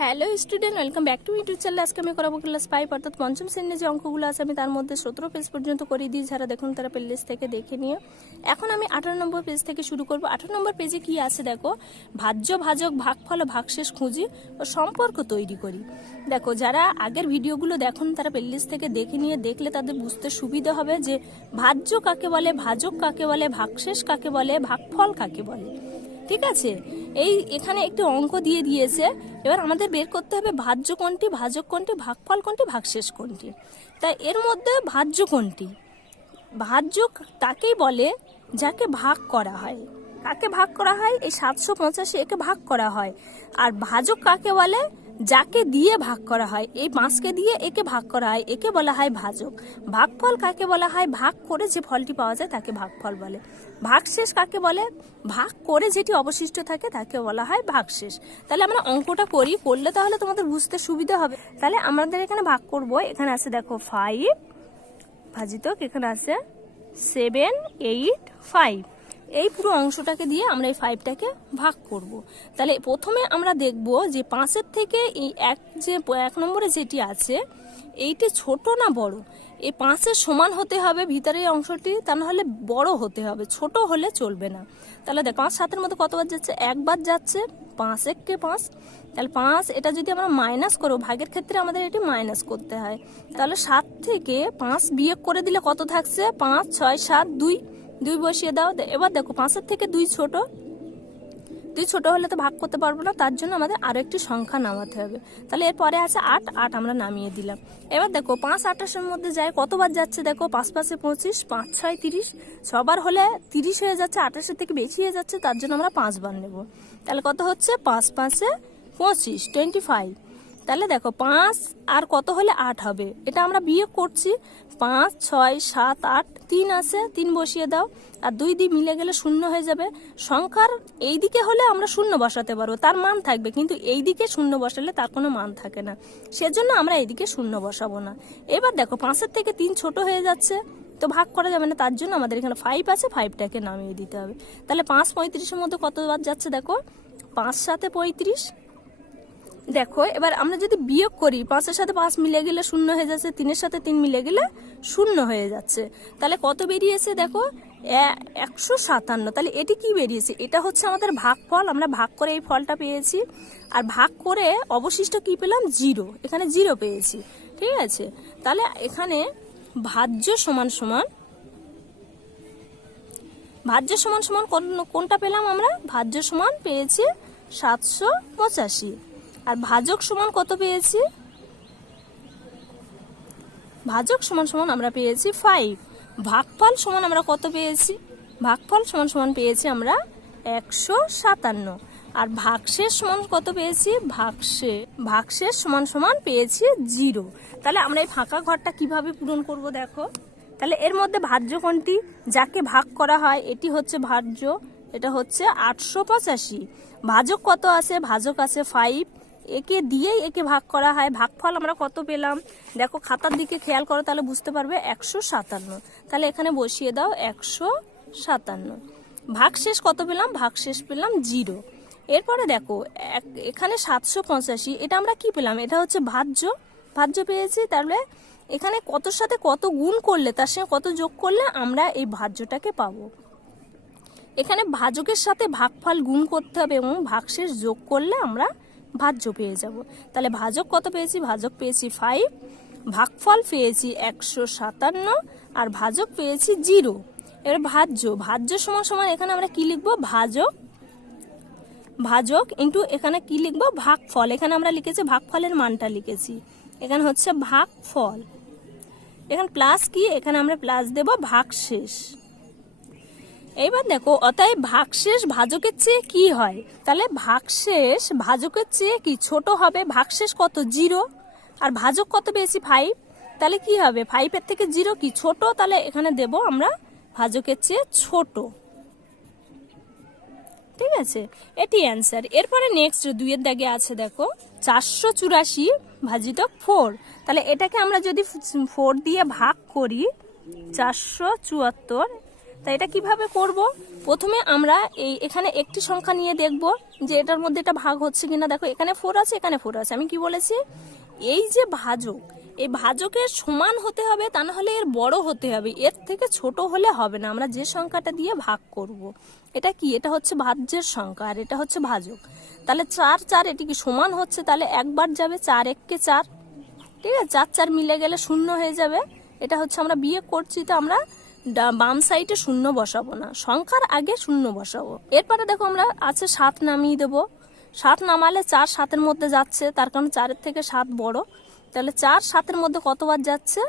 Hello student, welcome back to YouTube channel. আজকে আমি করাবো ক্লাস 5 অর্থাৎ পঞ্চম শ্রেণীর যে অঙ্কগুলো আছে আমি তার মধ্যে 17 পেজ পর্যন্ত করে দিই। যারা দেখুন তারা প্লেলিস্ট থেকে দেখে নিও। এখন আমি 18 নম্বর পেজ থেকে শুরু করব। 18 নম্বর পেজে কি আছে দেখো, ভাজ্য ভাজক ভাগফল ও ভাগশেষ খুঁজি ও সম্পর্ক তৈরি করি। দেখো, যারা আগের ভিডিওগুলো দেখুন তারা প্লেলিস্ট থেকে দেখে নিয়ে দেখলে তাদের বুঝতে সুবিধা হবে যে ভাজ্য কাকে বলে, ভাজক কাকে বলে, ভাগশেষ কাকে বলে, ভাগফল কাকে বলে। ঠিক আছে, এই এখানে একটি অঙ্ক দিয়ে দিয়েছে। এবার আমাদের বের করতে হবে ভাজ্য কোনটি, ভাজক কোনটি, ভাগফল কোনটি, ভাগশেষ কোনটি। তাই এর মধ্যে ভাজ্য কোনটি? ভাজ্য তাকেই বলে যাকে ভাগ করা হয়। কাকে ভাগ করা হয়? এই 785 একে ভাগ করা হয়। আর ভাজক কাকে বলে? যাকে দিয়ে ভাগ করা হয়। এই 5কে দিয়ে একে ভাগ করা হয়, একে বলা হয় ভাজক। ভাগফল কাকে বলা হয়? ভাগ করে যে ফলটি পাওয়া যায় তাকে ভাগফল বলে। ভাগশেষ কাকে বলে? ভাগ করে যেটি অবশিষ্ট থাকে তাকে বলা হয় ভাগশেষ। তাহলে আমরা অঙ্কটা করলে তাহলে তোমাদের বুঝতে সুবিধা হবে। তাহলে আমাদের এখানে ভাগ করব। এখানে আছে দেখো 5 ভাজিতক, এখানে আছে 7, 8, 5। এই পুরো অংশটাকে দিয়ে আমরা এই 5টাকে ভাগ করব। তাহলে প্রথমে আমরা দেখব যে 5-এর থেকে এই এক নম্বরে যেটি আছে এইটি ছোট না বড়। এই 5-এর সমান হতে হবে ভিতরের অংশটি, তা নাহলে বড় হতে হবে, ছোট হলে চলবে না। তাহলে দেখো 5-7-এর মধ্যে কতবার যাচ্ছে? একবার যাচ্ছে। 5 একে 5, তাহলে 5 এটা যদি আমরা মাইনাস করো, ভাগের ক্ষেত্রে আমাদের এটি মাইনাস করতে হয়। তাহলে 7 থেকে 5 বিয়োগ করে দিলে কত থাকছে? 5, 6, 7, 2 বসিয়ে দাও। এবার দেখো 5-এর থেকে 2 ছোট, 2 ছোট হলে তো ভাগ করতে পারবো না, তার জন্য আমাদের আরো একটি সংখ্যা নামাতে হবে। তাহলে এরপরে আছে 8 আমরা নামিয়ে দিলাম। এবার দেখো 5 28-এর মধ্যে যায়, কতবার যাচ্ছে দেখো? 5 5 25, 5 6 30, 6বার হলে 30 হয়ে যাচ্ছে, 28-এর থেকে বেশি হয়ে যাচ্ছে, তার জন্য আমরা 5 বার নেব। তাহলে কত হচ্ছে? 5 5 25, 25। তাহলে দেখো 5 আর কত হলে 8 হবে, এটা আমরা বিয়োগ করছি। 5 6 7 8, 3 আছে, 3 বসিয়ে দাও। আর 2 দিয়ে মিলে গেলে 0 হয়ে যাবে। সংখ্যার এই দিকে হলে আমরা 0 বসাতে পারবো, তার মান থাকবে, কিন্তু এই দিকে 0 বসালে তার কোনো মান থাকে না, সেজন্য আমরা এইদিকে 0 বসাবো না। এবার দেখো 5-এর থেকে 3 ছোট হয়ে যাচ্ছে, তো ভাগ করা যাবে না, তার জন্য আমাদের এখানে 5 আছে, 5টাকে নামিয়ে দিতে হবে। তাহলে 5 35-এর মধ্যে কতবার যাচ্ছে দেখো? 5 7 35। দেখো এবার আমরা যদি বিয়োগ করি, 5-এর সাথে 5 মিলে গেলে 0 হয়ে যাচ্ছে, 3-এর সাথে 3 মিলে গেলে 0 হয়ে যাচ্ছে। তাহলে কত বেরিয়েছে দেখো? 157। তাহলে এটি কি বেরিয়েছে? এটা হচ্ছে আমাদের ভাগফল। আমরা ভাগ করে এই ফলটা পেয়েছি, আর ভাগ করে অবশিষ্ট কি পেলাম? 0। এখানে 0 পেয়েছি। ঠিক আছে, তাহলে এখানে ভাজ্য সমান সমান কোনটা পেলাম আমরা? ভাজ্য সমান পেয়েছি 785। আর ভাজক সমান কত পেয়েছি? ভাজক সমান সমান আমরা পেয়েছি 5। ভাগফল সমান আমরা কত পেয়েছি? ভাগফল সমান সমান পেয়েছি আমরা 157। আর ভাগশেষ সমান কত পেয়েছি? ভাগশেষ সমান সমান পেয়েছি 0। তাহলে আমরা এই ফাঁকা ঘরটা কিভাবে পূরণ করব দেখো। তাহলে এর মধ্যে ভাজ্য কোনটি? যাকে ভাগ করা হয় এটি হচ্ছে ভাজ্য, এটা হচ্ছে 885। ভাজক কত আছে? ভাজক আছে 5, একে দিয়েই একে ভাগ করা হয়। ভাগফল আমরা কত পেলাম দেখো, খাতার দিকে খেয়াল করো তাহলে বুঝতে পারবে, 157। তাহলে এখানে বসিয়ে দাও 157। ভাগশেষ কত পেলাম? ভাগশেষ পেলাম 0। এরপরে দেখো এখানে 785, এটা আমরা কি পেলাম? এটা হচ্ছে ভাজ্য পেয়েছি। তাহলে এখানে কতর সাথে কত গুণ করলে, তার সঙ্গে কত যোগ করলে আমরা এই ভাজ্যটাকে পাবো। এখানে ভাজকের সাথে ভাগফল গুণ করতে হবে এবং ভাগশেষ যোগ করলে আমরা ভাজ্য পেয়ে যাব। তাহলে ভাজক কত পেয়েছি? ভাজক পেয়েছি 5, ভাগফল পেয়েছি 157, আর ভাজক পেয়েছি 0। এবার ভাজ্য সমান সমান এখানে আমরা কি লিখবো? ভাজক ইন্টু এখানে কি লিখবো? ভাগফল। এখানে আমরা লিখেছি ভাগফলের মানটা লিখেছি, এখানে হচ্ছে ভাগফল। এখানে প্লাস কি? এখানে আমরা প্লাস দেব ভাগশেষ। এইবার দেখো অতএব ভাগশেষ ভাজকের চেয়ে কি হয়? তাহলে ভাগশেষ ভাজকের চেয়ে কি ছোট হবে। ভাগশেষ কত? 0। আর ভাজক কত পেয়েছি? 5। তাহলে কি হবে? 5-এর থেকে 0 কি ছোট, তাহলে এখানে দেব আমরা ভাজকের চেয়ে ছোট। ঠিক আছে, এটি অ্যান্সার। এরপরে নেক্সট 2-এর দাগে আছে দেখো 484 ভাজিতক 4। তাহলে এটাকে আমরা যদি 4 দিয়ে ভাগ করি 474, তা এটা কিভাবে করব? প্রথমে আমরা এখানে একটি সংখ্যা নিয়ে দেখব যে এটার মধ্যে এটা ভাগ হচ্ছে কিনা। দেখো এখানে 4 আছে, এখানে 4 আছে। আমি কি বলেছি, এই যে ভাজক, এই ভাজকের সমান হতে হবে, তা না হলে এর বড় হতে হবে, এর থেকে ছোট হলে হবে না। আমরা যে সংখ্যাটা দিয়ে ভাগ করব, এটা কি, এটা হচ্ছে ভাজ্যের সংখ্যা আর এটা হচ্ছে ভাজক। তাহলে 4 4 এটি কি সমান হচ্ছে, তাহলে একবার যাবে, 4 1 4, ঠিক আছে, 4 4 মিলে গেলে 0 হয়ে যাবে। এটা হচ্ছে আমরা বিয়োগ করছি, তো আমরা বাম সাইডে 0 বসাবো না, সংখ্যার আগে 0 বসাবো। এরপরে দেখো আমরা আছে 7 নামিয়ে দেবো। 7 নামালে 4 7-এর মধ্যে যাচ্ছে, তার কারণ 4-এর থেকে 7 বড়। তাহলে 4 7-এর মধ্যে কতবার যাচ্ছে,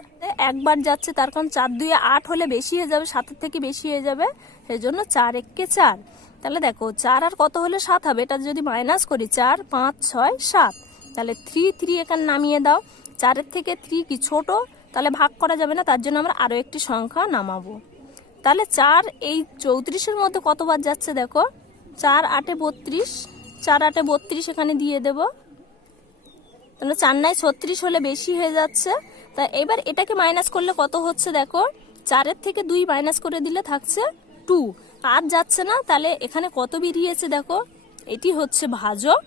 একবার যাচ্ছে, তার কারণ 4 2 8 হলে বেশি হয়ে যাবে, 7-এর থেকে বেশি হয়ে যাবে, সেই জন্য 4 1 4। তাহলে দেখো 4 আর কত হলে 7 হবে, এটা যদি মাইনাস করি 4 5 6 7, তাহলে 3 3 এখানে নামিয়ে দাও। 4-এর থেকে 3 কি ছোট, তাহলে ভাগ করা যাবে না, তার জন্য আমরা আরও একটি সংখ্যা নামাবো। তাহলে 4 এই 34-এর মধ্যে কতবার যাচ্ছে, দেখো 4 8 32, 4 8 32 এখানে দিয়ে দেব। তাহলে 4 9 36 হলে বেশি হয়ে যাচ্ছে। তা এবার এটাকে মাইনাস করলে কত হচ্ছে, দেখো 4-এর থেকে 2 মাইনাস করে দিলে থাকছে 2, আর যাচ্ছে না। তাহলে এখানে কত বেরিয়েছে, দেখো এটি হচ্ছে ভাজক,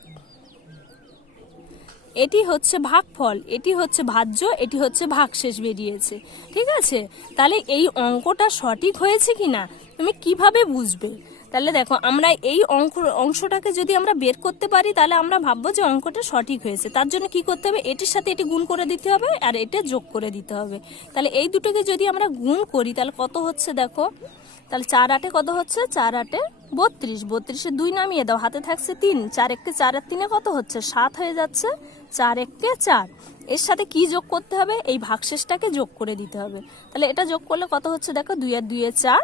এটি হচ্ছে ভাগফল, এটি হচ্ছে ভাজ্য, এটি হচ্ছে ভাগশেষ বেরিয়েছে। ঠিক আছে, তাহলে এই অঙ্কটা সঠিক হয়েছে কিনা তুমি কিভাবে বুঝবে? তাহলে দেখো আমরা এই অংশটাকে যদি আমরা বের করতে পারি, তাহলে আমরা ভাববো যে অঙ্কটা সঠিক হয়েছে। তার জন্য কি করতে হবে, এটির সাথে এটি গুণ করে দিতে হবে আর এটা যোগ করে দিতে হবে। তাহলে এই দুটোকে যদি আমরা গুণ করি তাহলে কত হচ্ছে, দেখো তাহলে 4 8 কত হচ্ছে, 4 8 32, 32-এ 2 নামিয়ে দাও, হাতে থাকছে 3, 4 1 4 আর 3 কত হচ্ছে, 7 হয়ে যাচ্ছে, 4 1 4। এর সাথে কি যোগ করতে হবে, এই ভাগশেষটাকে যোগ করে দিতে হবে। তাহলে এটা যোগ করলে কত হচ্ছে, দেখো 2 আর 2 4,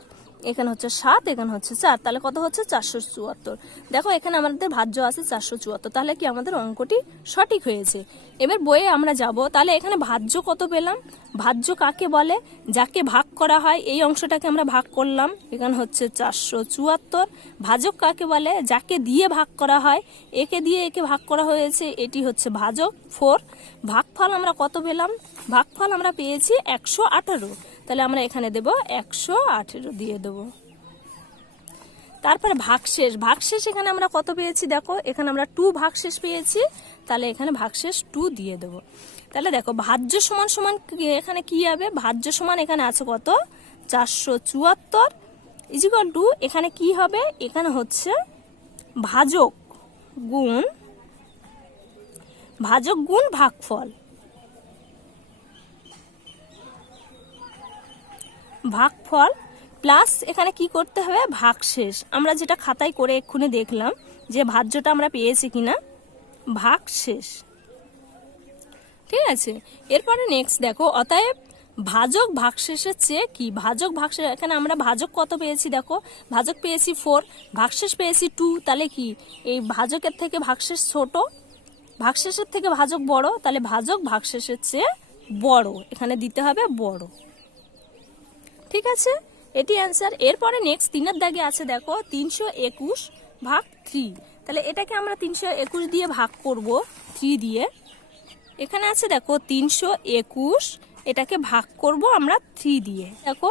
এখানে হচ্ছে 7, এখানে হচ্ছে 4, তাহলে কত হচ্ছে 474। দেখো এখানে আমাদের ভাজ্য আছে 474, তাহলে কি আমাদের অঙ্কটি সঠিক হয়েছে। এবার বইয়ে আমরা যাব, তাহলে এখানে ভাজ্য কত পেলাম, ভাজ্য কাকে বলে, যাকে ভাগ করা হয়, এই অংশটাকে আমরা ভাগ করলাম, এখানে হচ্ছে 474। ভাজক কাকে বলে, যাকে দিয়ে ভাগ করা হয়, একে দিয়ে একে ভাগ করা হয়েছে, এটি হচ্ছে ভাজক 4। ভাগফল আমরা কত পেলাম, ভাগফল আমরা পেয়েছি 118, তাহলে আমরা এখানে দেব 118 দিয়ে দেব। তারপরে ভাগশেষ, ভাগশেষ এখানে আমরা কত পেয়েছি, দেখো এখানে আমরা 2 ভাগশেষ পেয়েছি, তাহলে এখানে ভাগশেষ 2 দিয়ে দেব। তাহলে দেখো ভাজ্য সমান সমান এখানে কি হবে, ভাজ্য সমান এখানে আছে কত 474 ইজিক্যাল টু এখানে কি হবে, এখানে হচ্ছে ভাজক গুণ ভাগফল, ভাগফল প্লাস এখানে কি করতে হবে, ভাগশেষ। আমরা যেটা খাতায় করে এক্ষুনি দেখলাম যে ভাজ্যটা আমরা পেয়েছি কিনা, ভাগশেষ। ঠিক আছে, এরপরে নেক্সট দেখো, অতএব ভাজক ভাগশেষের চেয়ে কি, ভাজক ভাগশেষ, এখানে আমরা ভাজক কত পেয়েছি, দেখো ভাজক পেয়েছি 4, ভাগশেষ পেয়েছি 2, তাহলে কি এই ভাজকের থেকে ভাগশেষ ছোট, ভাগশেষের থেকে ভাজক বড়, তাহলে ভাজক ভাগশেষের চেয়ে বড়, এখানে দিতে হবে বড়। ঠিক আছে, এটি অ্যান্সার। এরপরে নেক্সট 3-এর দাগে আছে, দেখো 321 ভাগ 3, তাহলে এটাকে আমরা 321 দিয়ে ভাগ করব 3 দিয়ে। এখানে আছে দেখো 321, এটাকে ভাগ করব আমরা 3 দিয়ে। দেখো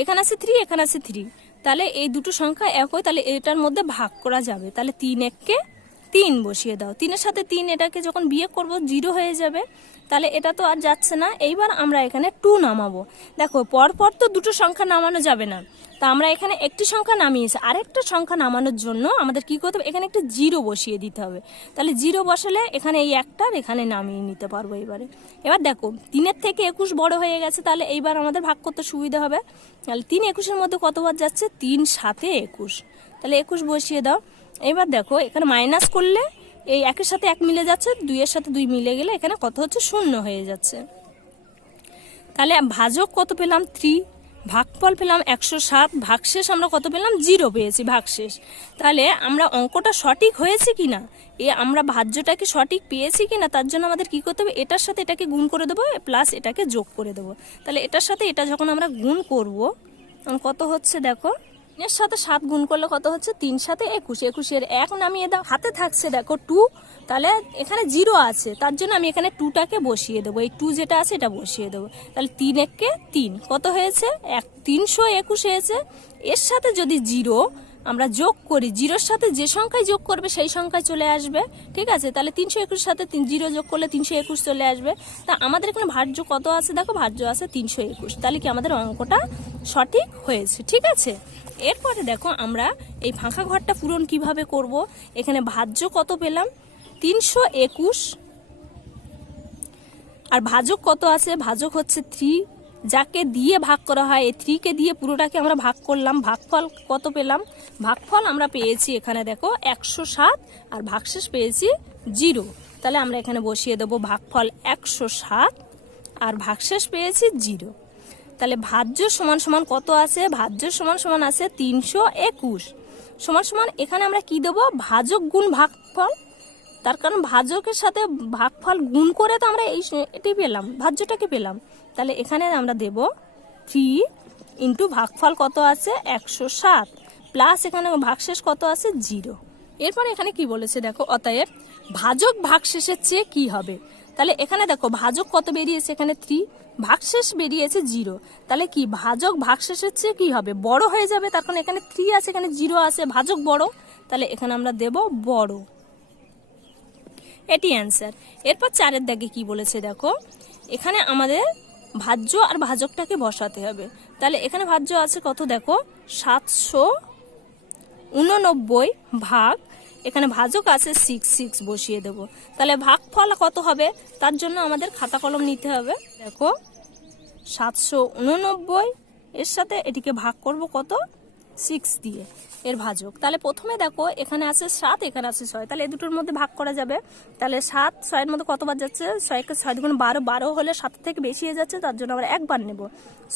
এখানে আছে 3, এখানে আছে 3, তাহলে এই দুটো সংখ্যা একই, তাহলে এটার মধ্যে ভাগ করা যাবে। তাহলে 3 1 3 বসিয়ে দাও, 3-এর সাথে 3 এটাকে যখন বিয়োগ করব 0 হয়ে যাবে, তাহলে এটা তো আর যাচ্ছে না। এইবার আমরা এখানে 2 নামাবো। দেখো পরপর তো দুটো সংখ্যা নামানো যাবে না, তা আমরা এখানে একটি সংখ্যা নামিয়েছি, আরেকটা সংখ্যা নামানোর জন্য আমাদের কি করতে হবে, এখানে একটা 0 বসিয়ে দিতে হবে। তাহলে 0 বসালে এখানে এই একটার এখানে নামিয়ে নিতে পারবো। এবার দেখো 3-এর থেকে 21 বড় হয়ে গেছে, তাহলে এইবার আমাদের ভাগ করতে সুবিধা হবে। তাহলে 3 21-এর মধ্যে কতবার যাচ্ছে, 3 7 21, তাহলে 21 বসিয়ে দাও। এবার দেখো এখানে মাইনাস করলে এই 1-এর সাথে 1 মিলে যাচ্ছে, 2-এর সাথে 2 মিলে গেলে এখানে কত হচ্ছে, 0 হয়ে যাচ্ছে। তাহলে ভাজক কত পেলাম 3, ভাগফল পেলাম 107, ভাগশেষ আমরা কত পেলাম 0 পেয়েছি ভাগশেষ। তাহলে আমরা অঙ্কটা সঠিক হয়েছে কিনা, আমরা ভাজ্যটাকে সঠিক পেয়েছি কিনা, তার জন্য আমাদের কি করতে হবে, এটার সাথে এটাকে গুণ করে দেবো প্লাস এটাকে যোগ করে দেবো। তাহলে এটার সাথে এটা যখন আমরা গুণ করব কত হচ্ছে, দেখো এর সাথে 7 গুণ করলে কত হচ্ছে, 3 7 21, 21-এর 1 নামিয়ে দাও, হাতে থাকছে দেখো 2, তাহলে এখানে 0 আছে, তার জন্য আমি এখানে 2টাকে বসিয়ে দেবো, এই 2 যেটা আছে এটা বসিয়ে দেবো। তাহলে 3 1 3 কত হয়েছে, 321 হয়েছে। এর সাথে যদি 0 আমরা যোগ করি, জিরোর সাথে যে সংখ্যায় যোগ করবে সেই সংখ্যায় চলে আসবে, ঠিক আছে। তাহলে 321 সাথে 0 যোগ করলে 321 চলে আসবে। তা আমাদের এখানে ভাজ্য কত আছে দেখো, ভাজ্য আছে 321। তাহলে কি আমাদের অঙ্কটা সঠিক হয়েছে, ঠিক আছে। এরপরে দেখো আমরা এই ফাঁকা ঘরটা পূরণ কিভাবে করব। এখানে ভাজ্য কত পেলাম 321, আর ভাজক কত আছে, ভাজক হচ্ছে 3, যাকে দিয়ে ভাগ করা হয় এই 3 কে দিয়ে পুরোটাকে আমরা ভাগ করলাম। ভাগফল কত পেলাম, ভাগফল আমরা পেয়েছি এখানে দেখো 107, আর ভাগশেষ পেয়েছি 0। তাহলে আমরা এখানে বসিয়ে দেবো ভাগফল 107 আর ভাগশেষ পেয়েছি 0। তাহলে ভাজ্য সমান সমান কত আছে, ভাজ্য সমান সমান আছে 321 সমান সমান এখানে আমরা কি দেবো, ভাজক গুণ ভাগফল। তার কারণ ভাজকের সাথে ভাগফল গুণ করে তো আমরা এটি পেলাম, ভাজ্যটাকে পেলাম। তাহলে এখানে আমরা দেব 3 ইন্টু ভাগফল কত আছে 107 প্লাস এখানে ভাগশেষ কত আছে 0। এরপরে এখানে কি বলেছে দেখো, অতএব ভাজক ভাগশেষের চেয়ে কি হবে। তাহলে এখানে দেখো ভাজক কত বেরিয়েছে, এখানে 3, ভাগশেষ বেরিয়েছে 0। তাহলে কি ভাজক ভাগশেষের চেয়ে কি হবে, বড় হয়ে যাবে। তার কারণ এখানে 3 আছে, এখানে 0 আছে, ভাজক বড়। তাহলে এখানে আমরা দেব বড়, এটি অ্যান্সার। এরপর 4 দাগে কি বলেছে দেখো, এখানে আমাদের ভাজ্য আর ভাজকটাকে বসাতে হবে। তাহলে এখানে ভাজ্য আছে কত দেখো 789 ভাগ, এখানে ভাজক আছে 6 বসিয়ে দেব। তাহলে ভাগফল কত হবে, তার জন্য আমাদের খাতা কলম নিতে হবে। দেখো 789 এর সাথে এটিকে ভাগ করব কত 6 দিয়ে, এর ভাজক। তাহলে প্রথমে দেখো এখানে আছে 7, এখানে আছে 6, তাহলে এই দুটোর মধ্যে ভাগ করা যাবে। তাহলে 7 6 এর মধ্যে কতবার যাচ্ছে, 6 কে 6 দ্বিগুণ 12, 12 হলে 7 থেকে বেশি হয়ে যাচ্ছে, তার জন্য আমরা একবার নেব।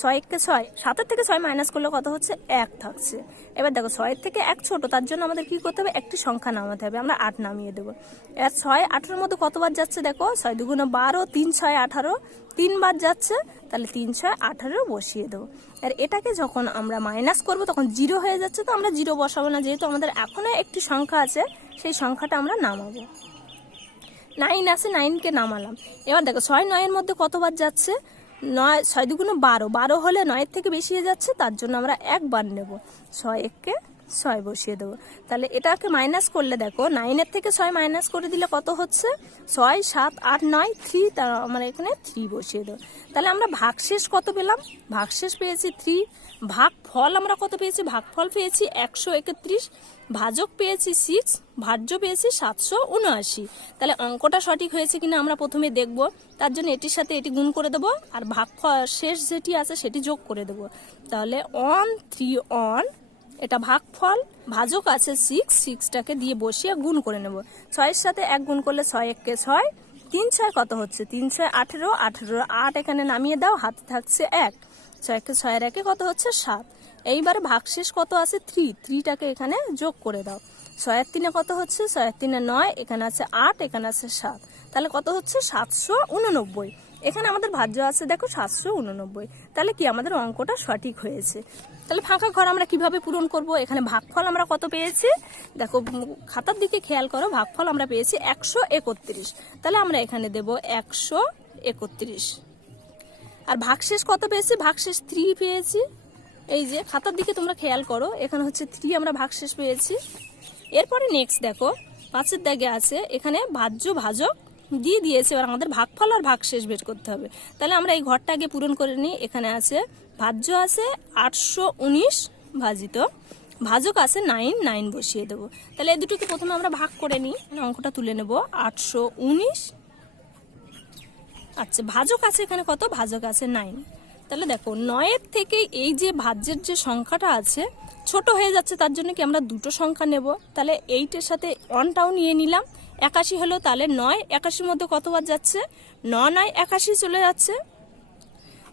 6 কে 6, 7 থেকে 6 মাইনাস করলে কত হচ্ছে 1 থাকছে। এবার দেখো 6 এর থেকে 1 ছোট, তার জন্য আমাদের কি করতে হবে, একটি সংখ্যা নামাতে হবে, আমরা 8 নামিয়ে দেবো। এবার 6 18 মধ্যে কতবার যাচ্ছে দেখো, 6 দুগুণ 12, 3 6 18, 3 বার যাচ্ছে। তাহলে 3 6 18 বসিয়ে দেবো। আর এটাকে যখন আমরা মাইনাস করব তখন 0 হয়ে যাচ্ছে, তো আমরা 0 বসাবো না, যেহেতু আমাদের এখনো একটি সংখ্যা আছে, সেই সংখ্যাটা আমরা নামাবো। 9 আছে, 9কে নামালাম। এবার দেখো 6 9 এর মধ্যে কতবার যাচ্ছে, 9 6 দুগুণ 12, 12 হলে 9 এর থেকে বেশি হয়ে যাচ্ছে, তার জন্য আমরা একবার নেব, 6 1কে 6 বসিয়ে দেবো। তাহলে এটাকে মাইনাস করলে দেখো 9 এর থেকে 6 মাইনাস করে দিলে কত হচ্ছে 6 7 8 9 3, তার আমরা এখানে 3 বসিয়ে দেবো। তাহলে আমরা ভাগশেষ কত পেলাম, ভাগশেষ পেয়েছি 3, ভাগফল আমরা কত পেয়েছি, ভাগফল পেয়েছি 131, ভাজক পেয়েছি 6, ভাজ্য পেয়েছি 779। তাহলে অঙ্কটা সঠিক হয়েছে কিনা আমরা প্রথমে দেখব, তার জন্য এটির সাথে এটি গুণ করে দেবো, আর ভাগফল শেষ যেটি আছে সেটি যোগ করে দেবো। তাহলে 1 3 1, এটা ভাগফল, ভাজক আছে 6, 6টাকে দিয়ে বসিয়ে গুণ করে নেব। 6 এর সাথে 1 গুণ করলে 6 1 কে 6, 3 6 কত হচ্ছে, 3 6 18, 18 8 এখানে নামিয়ে দাও, হাতে থাকছে 1, 6 কে 6 এর 1 কত হচ্ছে 7। এইবারে ভাগশেষ কত আছে 3, 3টাকে এখানে যোগ করে দাও। 6 এর 3 কত হচ্ছে, 6 এর 3 9, এখানে আছে 8, এখানে আছে 7, তাহলে কত হচ্ছে 789। এখানে আমাদের ভাজ্য আছে দেখো 789। তাহলে কি আমাদের অঙ্কটা সঠিক হয়েছে। তাহলে ফাঁকা ঘর আমরা কিভাবে পূরণ করব, এখানে ভাগফল আমরা কত পেয়েছি দেখো, খাতার দিকে খেয়াল করো, ভাগফল আমরা পেয়েছি 131। তাহলে আমরা এখানে দেব 131, আর ভাগশেষ কত পেয়েছি, ভাগশেষ 3 পেয়েছি। এই যে খাতার দিকে তোমরা খেয়াল করো, এখানে হচ্ছে 3 আমরা ভাগশেষ পেয়েছি। এরপরে নেক্সট দেখো 5 দাগে আছে, এখানে ভাজ্য ভাজক দিয়ে দিয়েছে, এবার আমাদের ভাগফল আর ভাগশেষ বের করতে হবে। তাহলে আমরা এই ঘরটা আগে পূরণ করে নিই। এখানে আছে ভাজ্য আছে 819 ভাজিত, ভাজক আছে 9, 9 বসিয়ে দেবো। তাহলে এই দুটোকে প্রথমে আমরা ভাগ করে নিই, অঙ্কটা তুলে নেব 819। আচ্ছা ভাজক আছে এখানে কত, ভাজক আছে 9। তাহলে দেখো 9 এর থেকে এই যে ভাজ্যের যে সংখ্যাটা আছে ছোট হয়ে যাচ্ছে, তার জন্য কি আমরা দুটো সংখ্যা নেব। তাহলে 8-এর সাথে 1টাও নিয়ে নিলাম, 81 হলো। তাহলে 9 81-র মধ্যে কতবার যাচ্ছে, 9 9 81 চলে যাচ্ছে।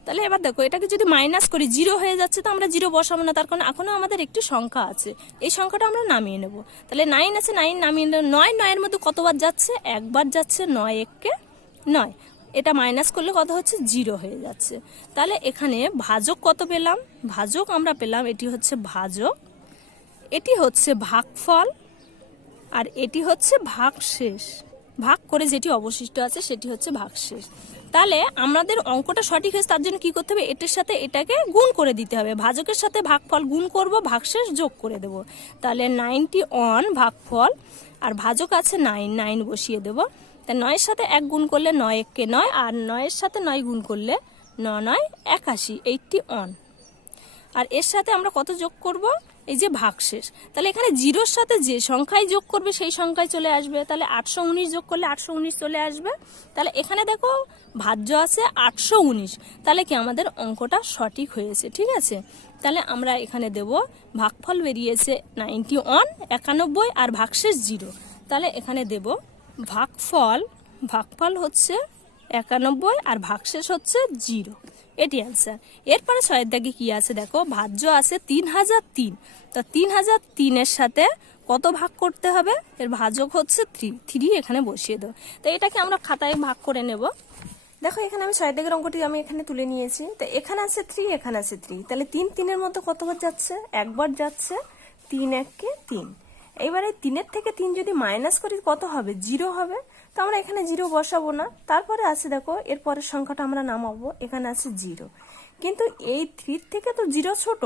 তাহলে এবার দেখো এটাকে যদি মাইনাস করি 0 হয়ে যাচ্ছে, তো আমরা 0 বসাবো না, তার কারণ এখনো আমাদের একটি সংখ্যা আছে, এই সংখ্যাটা আমরা নামিয়ে নেব। তাহলে 9 আছে, 9 নামিয়ে নেব। 9 9 এর মধ্যে কতবার যাচ্ছে, একবার যাচ্ছে, 9 1 9, এটা মাইনাস করলে কত হচ্ছে 0 হয়ে যাচ্ছে। তাহলে এখানে ভাজক কত পেলাম, ভাজক আমরা পেলাম, এটি হচ্ছে ভাজক, এটি হচ্ছে ভাগফল, আর এটি হচ্ছে ভাগশেষ। ভাগ করে যেটি অবশিষ্ট আছে সেটি হচ্ছে ভাগশেষ। তাহলে আমাদের অঙ্কটা সঠিক হয়েছে, তার জন্য কি করতে হবে, এটার সাথে এটাকে গুণ করে দিতে হবে। ভাজকের সাথে ভাগফল গুণ করব, ভাগশেষ যোগ করে দেব। তাহলে 91 ভাগফল, আর ভাজক আছে 9 বসিয়ে দেব। তা 9-এর সাথে 1 গুণ করলে 9 একে 9, আর 9-এর সাথে 9 গুণ করলে 9 81, 81। আর এর সাথে আমরা কত যোগ করব, এই যে ভাগশেষ। তাহলে এখানে জিরোর সাথে যে সংখ্যায় যোগ করবে সেই সংখ্যায় চলে আসবে। তাহলে 819 যোগ করলে 819 চলে আসবে। তাহলে এখানে দেখো ভাজ্য আছে 819, তাহলে কি আমাদের অঙ্কটা সঠিক হয়েছে। ঠিক আছে, তাহলে আমরা এখানে দেব ভাগফল বেরিয়েছে 91 91, আর ভাগশেষ 0। তাহলে এখানে দেব ভাগফল হচ্ছে 91 আর ভাগশেষ হচ্ছে 0। এটি অ্যান্সার। এরপরে 6-এর দাগে কি আছে দেখো, ভাজ্য আছে 3003। তো 3003-এর সাথে কত ভাগ করতে হবে, এর ভাজক হচ্ছে 3 এখানে বসিয়ে দেবো। তো এটাকে আমরা খাতায় ভাগ করে নেব। দেখো এখানে আমি 6 দাগের অঙ্কটি আমি এখানে তুলে নিয়েছি। তো এখানে আছে 3, এখানে আছে 3, তাহলে 3-3-এর মধ্যে কতবার যাচ্ছে, একবার যাচ্ছে, 3 1 3। এইবারে 3-এর থেকে 3 যদি মাইনাস করি কত হবে, 0 হবে। তো আমরা এখানে 0 বসাবো না। তারপরে আছে দেখো এর পরের সংখ্যাটা আমরা নামাবো, এখানে আছে 0, কিন্তু এই 3 থেকে তো 0 ছোট,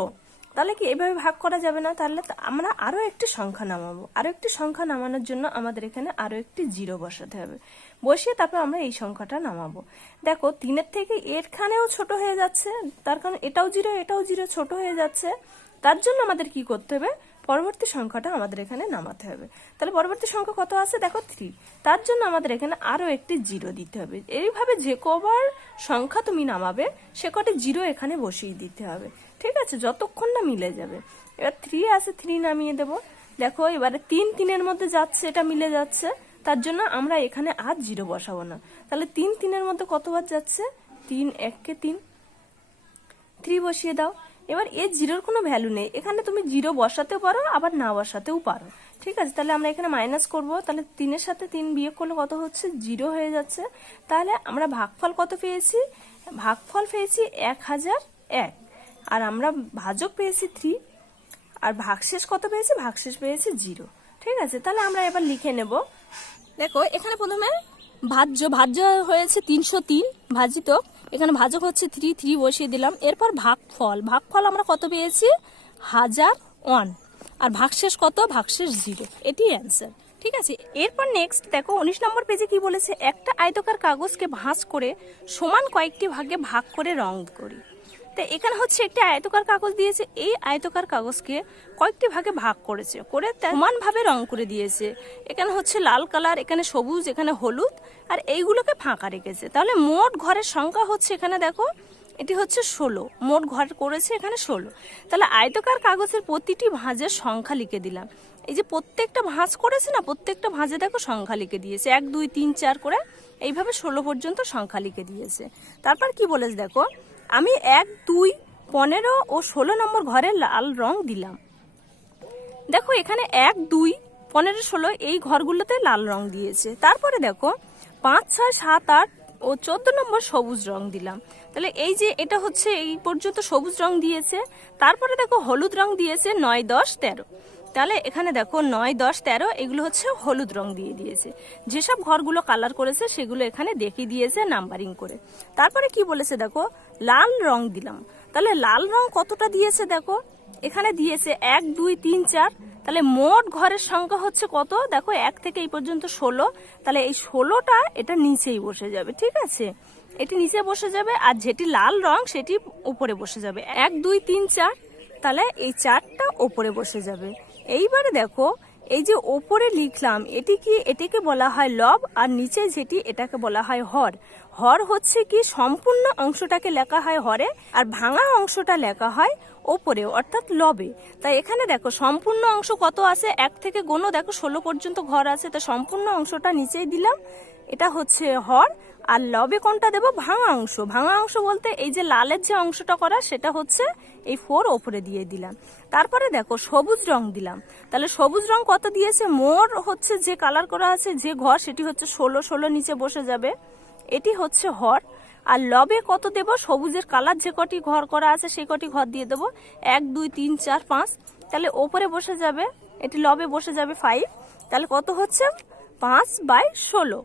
তাহলে কি এভাবে ভাগ করা যাবে না। তাহলে আমরা আরো একটি সংখ্যা নামাবো। আরো একটি সংখ্যা নামানোর জন্য আমাদের এখানে আরো একটি 0 বসাতে হবে। বসিয়ে তারপর আমরা এই সংখ্যাটা নামাবো। দেখো 3-এর থেকে এখানেও ছোট হয়ে যাচ্ছে, তার কারণ এটাও 0 এটাও 0, ছোট হয়ে যাচ্ছে। তার জন্য আমাদের কি করতে হবে, পরবর্তী সংখ্যাটা আমাদের এখানে নামাতে হবে। তাহলে পরবর্তী সংখ্যা কত আছে দেখো 3, তার জন্য আমাদের এখানে আরো একটি 0 দিতে হবে। এইভাবে যে কবার সংখ্যা তুমি নামাবে সে কটি 0 এখানে বসিয়ে দিতে হবে। ঠিক আছে, যতক্ষণ না মিলে যাবে। এবার 3 আছে, 3 নামিয়ে দেব। দেখো এবারে 3-3-এর মধ্যে যাচ্ছে, এটা মিলে যাচ্ছে, তার জন্য আমরা এখানে আর 0 বসাবো না। তাহলে 3-3-এর মধ্যে কতবার যাচ্ছে, 3 1 3, 3 বসিয়ে দাও। এবার এর 0-র কোনো ভ্যালু নেই, এখানে তুমি 0 বসাতেও পারো আবার না বসাতেও পারো। ঠিক আছে, তাহলে আমরা এখানে মাইনাস করব। তাহলে 3-এর সাথে 3 বিয়োগ করলে কত হচ্ছে, 0 হয়ে যাচ্ছে। তাহলে আমরা ভাগফল কত পেয়েছি, ভাগফল পেয়েছি 1001, আর আমরা ভাজক পেয়েছি 3, আর ভাগশেষ কত পেয়েছি, ভাগশেষ পেয়েছি 0। ঠিক আছে, তাহলে আমরা এবার লিখে নেব। দেখো এখানে প্রথমে ভাজ্য হয়েছে 303, ভাজিত এখানে ভাজক হচ্ছে 3 বসিয়ে দিলাম। এরপর ভাগফল আমরা কত পেয়েছি, 1001, আর ভাগশেষ কত, ভাগশেষ 0। এটি অ্যান্সার। ঠিক আছে, এরপর নেক্সট দেখো 19 নম্বর পেজে কি বলেছে, একটা আয়তকার কাগজকে ভাঁজ করে সমান কয়েকটি ভাগে ভাগ করে রং করি। তো এখানে হচ্ছে একটি আয়তকার কাগজ দিয়েছে, এই আয়তকার কাগজকে কয়েকটি ভাগে ভাগ করেছে, করে সমানভাবে রং করে দিয়েছে। এখানে হচ্ছে লাল কালার, এখানে সবুজ, এখানে হলুদ, আর এইগুলোকে ফাঁকা রেখেছে। তাহলে মোট ঘরের সংখ্যা হচ্ছে এখানে দেখো এটি হচ্ছে 16, মোট ঘর করেছে এখানে 16। তাহলে আয়তকার কাগজের প্রতিটি ভাঁজের সংখ্যা লিখে দিলাম। এই যে প্রত্যেকটা ভাঁজ করেছে না, প্রত্যেকটা ভাঁজে দেখো সংখ্যা লিখে দিয়েছে, 1 2 3 4 করে এইভাবে 16 পর্যন্ত সংখ্যা লিখে দিয়েছে। তারপর কি বলেছে দেখো, আমি 1 2 15 ও 16 নম্বর ঘরে লাল রং দিলাম। দেখো এখানে 1 2 15 16 এই ঘরগুলোতে লাল রং দিয়েছে। তারপরে দেখো 5 6 7 8 ও 14 নম্বর সবুজ রং দিলাম। তাহলে এই যে এটা হচ্ছে এই পর্যন্ত সবুজ রং দিয়েছে। তারপরে দেখো হলুদ রং দিয়েছে 9 10 13। তাহলে এখানে দেখো 9 10 13 এগুলো হচ্ছে হলুদ রং দিয়ে দিয়েছে। যেসব ঘরগুলো কালার করেছে সেগুলো এখানে দেখিয়ে দিয়েছে নাম্বারিং করে। তারপরে কি বলেছে দেখো, লাল রং দিলাম। তাহলে লাল রং কতটা দিয়েছে দেখো, এখানে দিয়েছে 1 2 3 4। তাহলে মোট ঘরের সংখ্যা হচ্ছে কত দেখো, 1 থেকে এই পর্যন্ত 16। তাহলে এই 16টা এটা নিচেই বসে যাবে। ঠিক আছে, এটি নিচে বসে যাবে, আর যেটি লাল রং সেটি উপরে বসে যাবে। 1 2 3 4, তাহলে এই 4টা উপরে বসে যাবে। এইবারে দেখো এই যে ওপরে লিখলাম এটিকে বলা হয় লব, আর নিচে যেটি এটাকে বলা হয় হর। হর হচ্ছে কি সম্পূর্ণ অংশটাকে লেখা হয় হরে, আর ভাঙা অংশটা লেখা হয় ওপরে অর্থাৎ লবে। তাই এখানে দেখো সম্পূর্ণ অংশ কত আছে, 1 থেকে গোনো দেখো 16 পর্যন্ত ঘর আছে, তো সম্পূর্ণ অংশটা নিচেই দিলাম, এটা হচ্ছে হর। আর লবে কোনটা দেব, ভাঙা অংশ। ভাঙা অংশ বলতে এই যে লালের যে অংশটা করা সেটা হচ্ছে এই 4 ওপরে দিয়ে দিলাম। তারপরে দেখো সবুজ রং দিলাম। তাহলে সবুজ রং কত দিয়েছে, মোর হচ্ছে যে কালার করা আছে যে ঘর সেটি হচ্ছে 16 16 নিচে বসে যাবে, এটি হচ্ছে হর। আর লবে কত দেব, সবুজের কালার যে কটি ঘর করা আছে সেই কটি ঘর দিয়ে দেবো, 1 2 3 4 5। তাহলে ওপরে বসে যাবে, এটি লবে বসে যাবে 5। তাহলে কত হচ্ছে 5/16।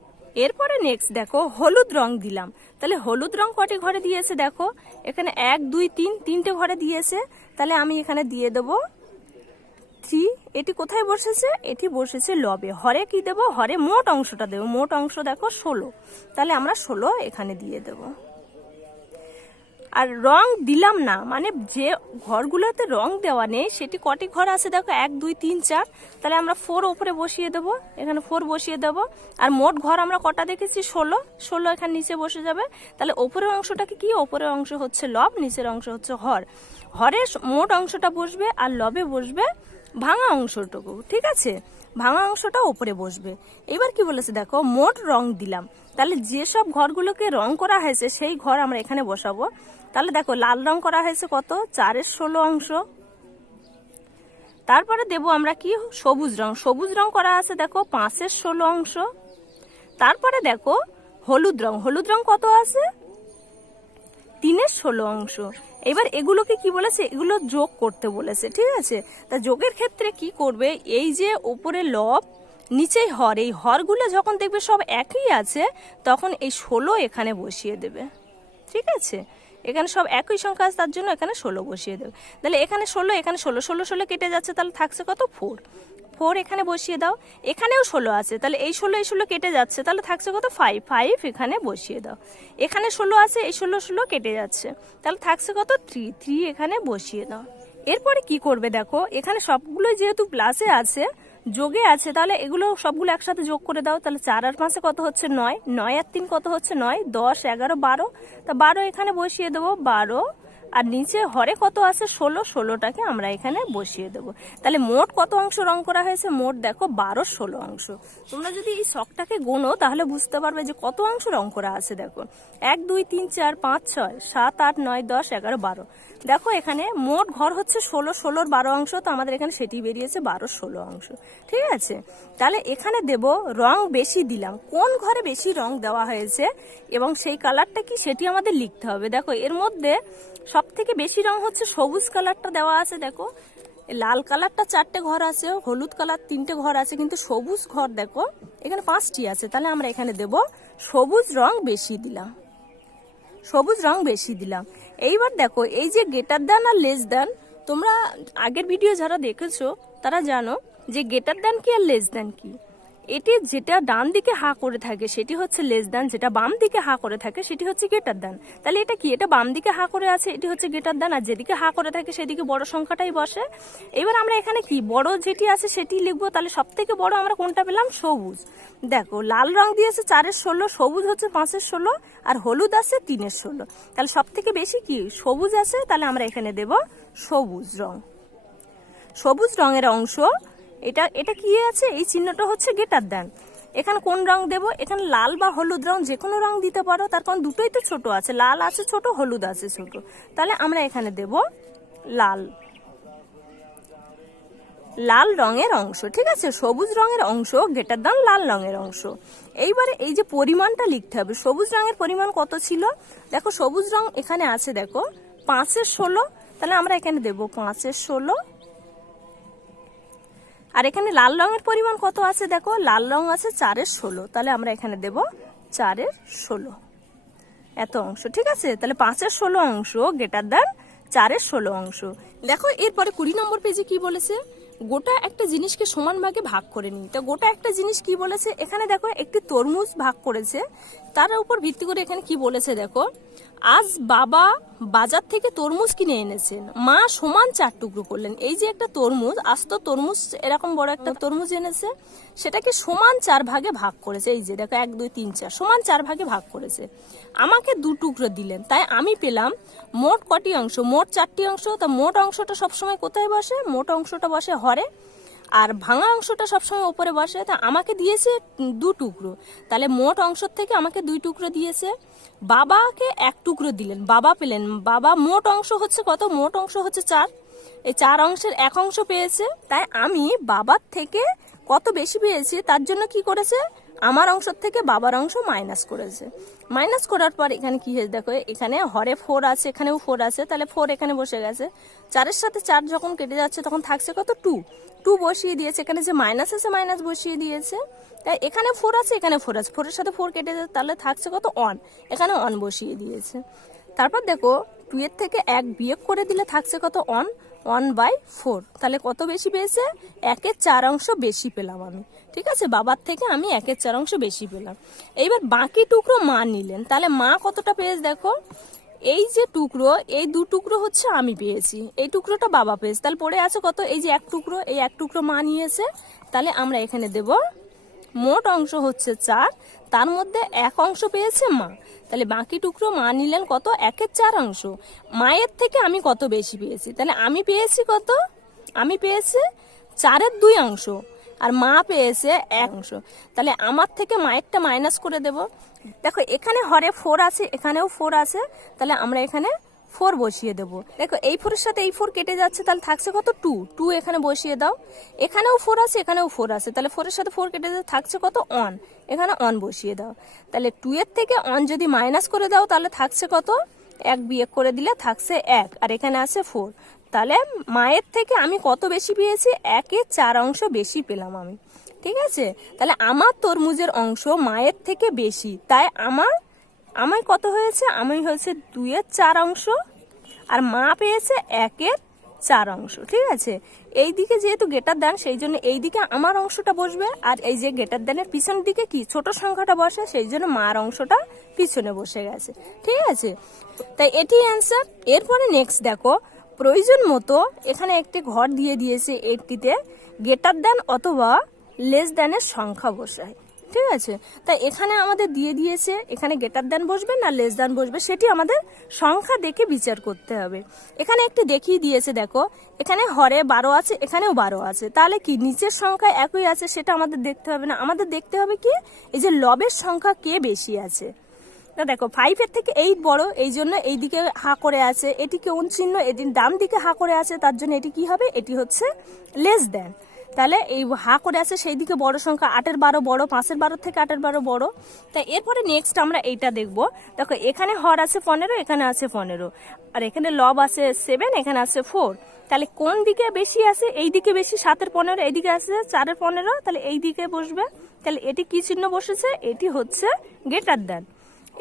এরপরে নেক্সট দেখো হলুদ রং দিলাম, তাহলে হলুদ রং কটি ঘরে দিয়েছে দেখো, এখানে 1 2 3 তিনটে ঘরে দিয়েছে, তাহলে আমি এখানে দিয়ে দেবো 3। এটি কোথায় বসেছে? এটি বসেছে লবে। হরে কি দেবো? হরে মোট অংশটা দেবো, মোট অংশ দেখো 16, তাহলে আমরা 16 এখানে দিয়ে দেবো। আর রং দিলাম না, মানে যে ঘরগুলোতে রং দেওয়া নেই সেটি কটি ঘর আছে দেখো, 1 2 3 4, তাহলে আমরা 4 উপরে বসিয়ে দেবো, এখানে 4 বসিয়ে দেবো। আর মোট ঘর আমরা কটা দেখেছি? 16 এখানে নিচে বসে যাবে। তাহলে ওপরের অংশটাকে কি? ওপরের অংশ হচ্ছে লব, নিচের অংশ হচ্ছে হর। হরের মোট অংশটা বসবে আর লবে বসবে ভাঙা অংশটুকু, ঠিক আছে? ভাঙা অংশটা উপরে বসবে। এবার কি বলেছে দেখো, মোট রং দিলাম, তাহলে যেসব ঘরগুলোকে রং করা হয়েছে সেই ঘর আমরা এখানে বসাবো। তাহলে দেখো লাল রং করা হয়েছে কত? 4 16 অংশ। তারপরে দেব আমরা কি? সবুজ রং। সবুজ রং করা আছে দেখো 5 16 অংশ। তারপরে দেখো হলুদ রং। হলুদ রং কত আছে? 3 16 অংশ। এবার এগুলোকে কি বলেছে? এগুলো যোগ করতে বলেছে, ঠিক আছে? তা যোগের ক্ষেত্রে কি করবে? এই যে উপরে লব নিচেই হর, এই হরগুলো যখন দেখবে সব একই আছে তখন এই 16 এখানে বসিয়ে দেবে, ঠিক আছে? এখানে সব একই সংখ্যা আছে তার জন্য এখানে 16 বসিয়ে দেবে। তাহলে এখানে 16, এখানে 16, 16 16 কেটে যাচ্ছে, তাহলে থাকছে কত? 4 এখানে বসিয়ে দাও। এখানেও 16 আছে, তাহলে এই 16 কেটে যাচ্ছে, তাহলে থাকছে কত? 5 এখানে বসিয়ে দাও। এখানে 16 আছে, এই 16 কেটে যাচ্ছে, তাহলে থাকছে কত? 3 এখানে বসিয়ে দাও। এরপরে কি করবে দেখো, এখানে সবগুলো যেহেতু প্লাসে আছে, যোগে আছে, তাহলে এগুলো সবগুলো একসাথে যোগ করে দাও। তাহলে 4 আর 5 কত হচ্ছে? 9, 9 আর 3 কত হচ্ছে? 9, 10 11 12, তা 12 এখানে বসিয়ে দেবো 12। আর নিচে হরে কত আছে? 16, 16টাকে আমরা এখানে বসিয়ে দেবো। তাহলে মোট কত অংশ রং করা হয়েছে? মোট দেখো 12 16 অংশ। তোমরা যদি এই ছকটাকে গোনো তাহলে বুঝতে পারবে যে কত অংশ রং করা আছে। দেখো 1 2 3 4 5 6 7 8 9 10 11 12। দেখো এখানে মোট ঘর হচ্ছে 16, 16 12 অংশ, তো আমাদের এখানে সেটি বেরিয়েছে 12 16 অংশ, ঠিক আছে? তাহলে এখানে দেব রং বেশি দিলাম, কোন ঘরে বেশি রং দেওয়া হয়েছে এবং সেই কালারটা কি সেটি আমাদের লিখতে হবে। দেখো এর মধ্যে সব থেকে বেশি রং হচ্ছে সবুজ কালারটা দেওয়া আছে। দেখো লাল কালারটা 4টে ঘর আছে, হলুদ কালার 3টে ঘর আছে, কিন্তু সবুজ ঘর দেখো এখানে 5টি আছে, তাহলে আমরা এখানে দেব সবুজ রং বেশি দিলাম, সবুজ রং বেশি দিলাম। এইবার দেখো এই যে গ্রেটার দ্যান আর লেস দ্যান, তোমরা আগের ভিডিও যারা দেখেছো তারা জানো যে গ্রেটার দ্যান কি আর লেস দ্যান কি। এটি যেটা ডান দিকে হা করে থাকে সেটি হচ্ছে লেস দ্যান, যেটা বাম দিকে হা করে থাকে সেটি হচ্ছে গ্রেটার দ্যান। তাহলে এটা কি? এটা বাম দিকে হা করে আছে, এটি হচ্ছে গ্রেটার দ্যান, আর যেদিকে হা করে থাকে সেদিকে বড় সংখ্যাটাই বসে। এবার আমরা এখানে কি বড় যেটি আছে সেটি লিখবো। তাহলে সব থেকে বড় আমরা কোনটা পেলাম? সবুজ। দেখো লাল রং দিয়েছে 4 16, সবুজ হচ্ছে 5 16, আর হলুদ আছে 3 16। তাহলে সব থেকে বেশি কি সবুজ আছে, তাহলে আমরা এখানে দেব সবুজ রং। সবুজ রঙের অংশ এটা কি আছে? এই চিহ্নটা হচ্ছে গ্রেটার দ্যান। এখানে কোন রং দেব? এখানে লাল বা হলুদ রং যে কোনো রং দিতে পারো, তার কারণ দুটোই তো ছোট আছে, লাল আছে ছোট, হলুদ আছে ছোট। তাহলে আমরা এখানে দেব লাল, লাল রঙের অংশ, ঠিক আছে? সবুজ রঙের অংশ গ্রেটার দ্যান লাল রঙের অংশ। এইবারে এই যে পরিমাণটা লিখতে হবে, সবুজ রঙের পরিমাণ কত ছিল? দেখো সবুজ রং এখানে আছে দেখো 5 16, তাহলে আমরা এখানে দেব 5 16। আর এখানে লাল রঙের পরিমাণ কত আছে? দেখো লাল রং আছে 4 16, তাহলে আমরা এখানে দেব 4 16, এত অংশ, ঠিক আছে? তাহলে 5 16 অংশ গ্রেটার দ্যান 4 16 অংশ। দেখো এরপরে 20 নম্বর পেজে কি বলেছে, গোটা একটা জিনিসকে সমান ভাগে ভাগ করে নিই। তো গোটা একটা জিনিস কি বলেছে এখানে দেখো, একটি তরমুজ ভাগ করেছে, তার উপর ভিত্তি করে এখানে কি বলেছে দেখো, আজ বাবা বাজার থেকে তরমুজ কিনে এনেছেন, মা সমান 4 টুকরো করলেন। এই যে একটা তরমুজ, আস্ত তরমুজ এরকম বড় একটা তরমুজ এনেছে, সেটাকে সমান 4 ভাগে ভাগ করেছে। এই যে দেখো 1 2 3 4 সমান 4 ভাগে ভাগ করেছে, আমাকে 2 টুকরো দিলেন, তাই আমি পেলাম মোট কটি অংশ? মোট 4টি অংশ। তা মোট অংশটা সবসময় কোথায় বসে? মোট অংশটা বসে হরে, আর ভাঙা অংশটা সবসময় উপরে বসে। তা আমাকে দিয়েছে 2 টুকরো, তাহলে মোট অংশ থেকে আমাকে 2 টুকরো দিয়েছে। বাবাকে 1 টুকরো দিলেন, বাবা পেলেন, বাবা মোট অংশ হচ্ছে কত? মোট অংশ হচ্ছে 4, এই 4 অংশের 1 অংশ পেয়েছে। তাই আমি বাবার থেকে কত বেশি পেয়েছি তার জন্য কি করেছে, আমার অংশ থেকে বাবার অংশ মাইনাস করেছে। মাইনাস করার পর এখানে কি হয়েছে দেখো, এখানে হরে 4 আছে, এখানেও 4 আছে, তাহলে 4 এখানে বসে গেছে। 4 এর সাথে 4 যখন কেটে যাচ্ছে তখন থাকছে কত? 2। টু বসিয়ে দিয়েছে, এখানে যে মাইনাস আছে মাইনাস বসিয়ে দিয়েছে, তাই এখানে 4 আছে এখানে 4 আছে, 4 এর সাথে 4 কেটে যাবে, তাহলে থাকছে কত 1, এখানে 1 বসিয়ে দিয়েছে। তারপর দেখো 2 এর থেকে 1 বিয়োগ করে দিলে থাকছে কত 1/4, তাহলে কত বেশি পেয়েছে, 1/4 অংশ বেশি পেলাম আমি। ঠিক আছে, বাবার থেকে আমি 1/4 অংশ বেশি পেলাম। এইবার বাকি টুকরো মা নিলেন, তাহলে মা কতটা পেয়েছে দেখো, এই যে টুকরো, এই 2 টুকরো হচ্ছে আমি পেয়েছি, এই টুকরোটা বাবা পেয়েছে, তাহলে পড়ে আছে কত, এই যে 1 টুকরো, এই 1 টুকরো মা নিয়েছে, তাহলে আমরা এখানে দেব মোট অংশ হচ্ছে 4, তার মধ্যে 1 অংশ পেয়েছে মা, তাহলে বাকি টুকরো মা নিলেন কত, 1/4 অংশ। মায়ের থেকে আমি কত বেশি পেয়েছি, তাহলে আমি পেয়েছি কত, আমি পেয়েছি 4/2 অংশ, আর মা পেয়েছে 1 অংশ, তাহলে আমার থেকে মায়েরটা মাইনাস করে দেব। দেখো এখানে হরে 4 আছে, এখানেও 4 আছে, তাহলে আমরা এখানে 4 বসিয়ে দেবো। দেখো এই 4 এর সাথে এই 4 কেটে যাচ্ছে, তাহলে থাকছে কত 2 এখানে বসিয়ে দাও। এখানেও 4 আছে এখানেও 4 আছে, তাহলে 4 এর সাথে 4 কেটে যাচ্ছে, থাকছে কত 1, এখানে 1 বসিয়ে দাও। তাহলে 2 এর থেকে 1 যদি মাইনাস করে দাও তাহলে থাকছে কত, 1 বিয়োগ করে দিলে থাকছে 1, আর এখানে আছে 4, তাহলে মায়ের থেকে আমি কত বেশি পেয়েছি, 1/4 অংশ বেশি পেলাম আমি। ঠিক আছে, তাহলে আমার তরমুজের অংশ মায়ের থেকে বেশি, তাই আমার কত হয়েছে, আমি হয়েছে 2/4 অংশ, আর মা পেয়েছে 1/4 অংশ। ঠিক আছে, এই দিকে যেহেতু গেটার দেন সেই জন্য এই দিকে আমার অংশটা বসবে, আর এই যে গেটার দেনের পিছনের দিকে কি ছোট সংখ্যাটা বসে, সেই জন্য মার অংশটা পিছনে বসে গেছে। ঠিক আছে, তাই এটি অ্যান্সার। এরপরে নেক্সট দেখো, প্রয়োজন মতো এখানে একটি ঘর দিয়ে দিয়েছে, এটিতে গেটার দেন অথবা লেস দেনের সংখ্যা বসায়। ঠিক আছে, তাই এখানে আমাদের দিয়ে দিয়েছে এখানে গেটার দেন বসবে না লেস দেন বসবে, সেটি আমাদের সংখ্যা দেখে বিচার করতে হবে। এখানে একটি দেখিয়ে দিয়েছে, দেখো এখানে হরে 12 আছে এখানেও 12 আছে, তাহলে কি নিচের সংখ্যা একই আছে সেটা আমাদের দেখতে হবে না, আমাদের দেখতে হবে কি এই যে লবের সংখ্যা কে বেশি আছে। দেখো 5 এর থেকে 8 বড়, এই জন্য এইদিকে হা করে আছে, এটি কোন চিহ্ন, এটির ডান দিকে হা করে আছে, তার জন্য এটি কি হবে, এটি হচ্ছে লেস দেন। তাহলে এই হা করে আছে সেই দিকে বড় সংখ্যা, 8-এর 12 বড়, 5-এর 12 থেকে 8-এর 12 বড়। তাই এরপরে নেক্সট আমরা এইটা দেখব। দেখো এখানে হর আছে 15, এখানে আছে 15, আর এখানে লব আছে 7, এখানে আছে 4, তাহলে কোন দিকে বেশি আছে, এই দিকে বেশি, 7-এর 15, এইদিকে আছে 4-এর 15, তাহলে এই দিকে বসবে। তাহলে এটি কি চিহ্ন বসেছে, এটি হচ্ছে গেটার দেন।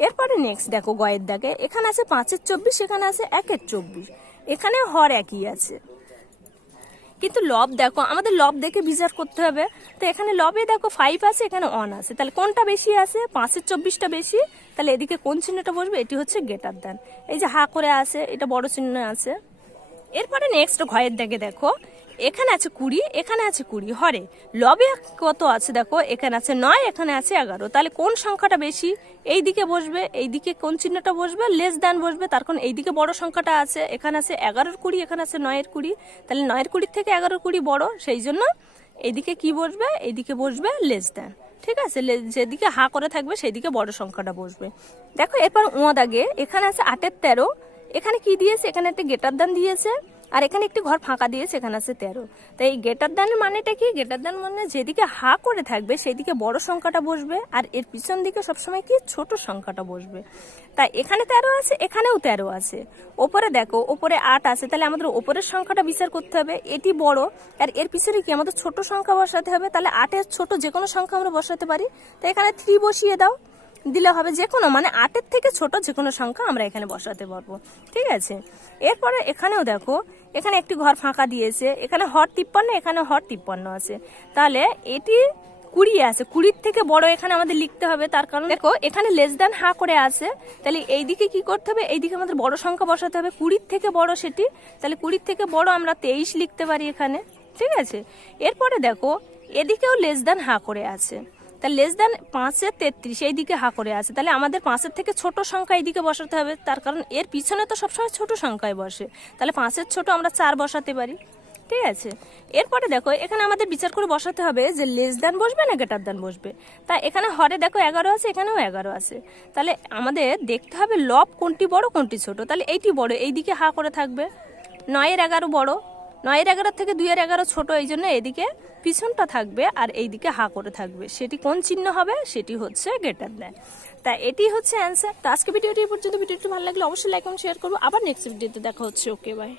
এরপরে নেক্সট দেখো গয়ের দাগে, এখানে আছে 5-এর 24, এখানে আছে 1-এর 24, এখানে হর একই আছে, কিন্তু লব দেখো আমাদের লব দেখে বিচার করতে হবে। তো এখানে লবে দেখো 5 আছে এখানে 1 আছে, তাহলে কোনটা বেশি আছে, 5-এর 24টা বেশি, তাহলে এদিকে কোন চিহ্নটা বসবে, এটি হচ্ছে গেটার দেন। এই যে হা করে আছে এটা বড় চিহ্ন আছে। এরপরে নেক্সট ঘয়ের দাগে দেখো এখানে আছে 20, এখানে আছে 20, হরে লবে কত আছে দেখো, এখানে আছে 9, এখানে আছে 11, তাহলে কোন সংখ্যাটা বেশি, এই দিকে বসবে, এই দিকে কোন চিহ্নটা বসবে, লেস দেন বসবে, তার কারণ এই দিকে বড় সংখ্যাটা আছে, এখানে আছে 11-এর 20, এখানে আছে 9-এর 20, তাহলে 9-এর 20 থেকে 11-এর 20 বড়, সেই জন্য এইদিকে কি বসবে, এইদিকে বসবে লেস দেন। ঠিক আছে, যেদিকে হা করে থাকবে সেই দিকে বড় সংখ্যাটা বসবে। দেখো এরপর দাগে এখানে আছে 8-এর 13, এখানে কি দিয়েছে, এখানে একটা গেটার দান দিয়েছে, আর এখানে একটি ঘর ফাঁকা দিয়েছে, এখানে আছে 13। তাই এই গেটার দানের মানেটা কি, গেটার দান মানে যেদিকে হা করে থাকবে সেদিকে বড় সংখ্যাটা বসবে, আর এর পিছন দিকে সবসময় কি ছোট সংখ্যাটা বসবে। তাই এখানে 13 আছে এখানেও 13 আছে, ওপরে দেখো ওপরে 8 আছে, তাহলে আমাদের ওপরের সংখ্যাটা বিচার করতে হবে, এটি বড়, আর এর পিছনে কি আমাদের ছোট সংখ্যা বসাতে হবে, তাহলে 8-এর ছোট যে কোনো সংখ্যা আমরা বসাতে পারি, তাই এখানে 3 বসিয়ে দাও, দিলে হবে যে কোনো, মানে 8-এর থেকে ছোট যে কোনো সংখ্যা আমরা এখানে বসাতে পারবো। ঠিক আছে, এরপরে এখানেও দেখো এখানে একটি ঘর ফাঁকা দিয়েছে, এখানে হর 53, এখানে হর 53 আছে, তাহলে এটি 20 আছে, 20-এর থেকে বড় এখানে আমাদের লিখতে হবে, তার কারণ দেখো এখানে লেস দেন হা করে আছে, তাহলে এইদিকে কি করতে হবে, এইদিকে আমাদের বড় সংখ্যা বসাতে হবে, 20-এর থেকে বড় সেটি, তাহলে 20-এর থেকে বড় আমরা 23 লিখতে পারি এখানে। ঠিক আছে, এরপরে দেখো এদিকেও লেস দেন হা করে আছে, তাহলে লেস দেন 5-এর 33 এই দিকে হা করে আছে, তাহলে আমাদের 5-এর থেকে ছোট সংখ্যা এইদিকে বসাতে হবে, তার কারণ এর পিছনে তো সবসময় ছোট সংখ্যায় বসে, তাহলে 5-এর ছোট আমরা 4 বসাতে পারি। ঠিক আছে, এরপরে দেখো এখানে আমাদের বিচার করে বসাতে হবে যে লেস দেন বসবে না গেটার দেন বসবে। তা এখানে হরে দেখো 11 আছে, এখানেও 11 আছে, তাহলে আমাদের দেখতে হবে লব কোনটি বড় কোনটি ছোট, তাহলে এইটি বড়, এই দিকে হা করে থাকবে, 9-এর 11 বড়, 9-এর 11 থেকে 2-এর 11 ছোট, এই জন্য এদিকে পিছনটা থাকবে আর এইদিকে হা করে থাকবে, সেটি কোন চিহ্ন হবে, সেটি হচ্ছে গেটার দেন। তা এটি হচ্ছে অ্যান্সার। তো আজকে ভিডিওটি এই পর্যন্ত, ভিডিওটি ভালো লাগলে অবশ্যই লাইক এবং শেয়ার করবো, আবার নেক্সট ভিডিওতে দেখা হচ্ছে। Okay bye.